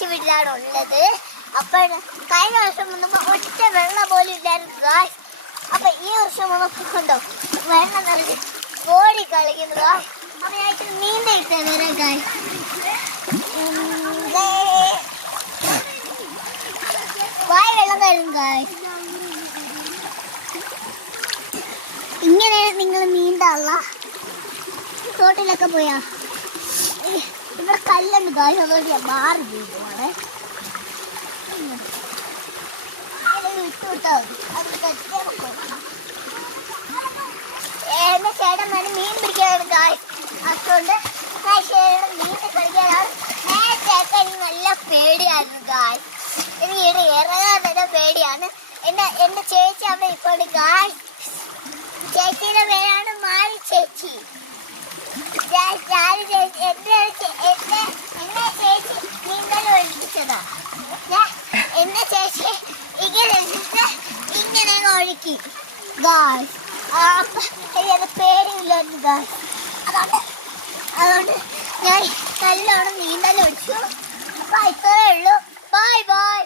ചേച്ചി വീട്ടിലാണ് ഉള്ളത്. അപ്പോൾ കഴിഞ്ഞ വർഷം വന്നപ്പോൾ ഒറ്റ വെള്ളം പോലും ഇല്ലായിരുന്നു ഗായ്സ്. അപ്പൊ ഈ വർഷം വന്നപ്പോൾ കൊണ്ടോ വെള്ളം നിറഞ്ഞ് ഓടി കളിക്കുന്നു ഗായ്സ്. അപ്പൊ ഞാൻ ഇച്ചിരി നീന്തിട്ട് വരാം ഗായ്സ്. വായ വെള്ളം കയറും ഗായ്സ്. ഇങ്ങനെയാണ് നിങ്ങൾ നീന്തല്ല. തോട്ടിലൊക്കെ പോയാ ഇവിടെ കല്ലുണ്ട് ഗായ്സ്. അതുകൊണ്ട് ഞാൻ മാറി വീഴുവാണ്. എന്റെ ചേട്ടൻ വേണം മീൻ പിടിക്കാനാണ് ഗായ്സ്. അതുകൊണ്ട് ചേട്ടൻ നീന്തി കളിക്കാനാണ്. നേരത്തെ എനിക്ക് നല്ല പേടിയായിരുന്നു ഗായ്സ്. എനിക്ക് ഇവിടെ ഇറങ്ങാൻ തന്നെ പേടിയാണ്. എന്റെ ചേച്ചി അവിടെ ഇപ്പോൾ ഗായ്സ്. ചേച്ചിയുടെ പേരാണ് മാരി ചേച്ചി. എന്നെ ചേച്ചി നീന്തൽ ഒഴിപ്പിച്ചതാ. എന്റെ ചേച്ചി ഇങ്ങനെ ഒഴുക്കി ഗായ്സ്. എനിക്കത് പേടിയില്ലായിരുന്നു ഗായ്സ്. അതുകൊണ്ട് ഞാൻ നല്ലോണം നീന്തൽ ഒഴിച്ചു. അപ്പൊ ഇത്രയേ ഉള്ളൂ. Bye bye.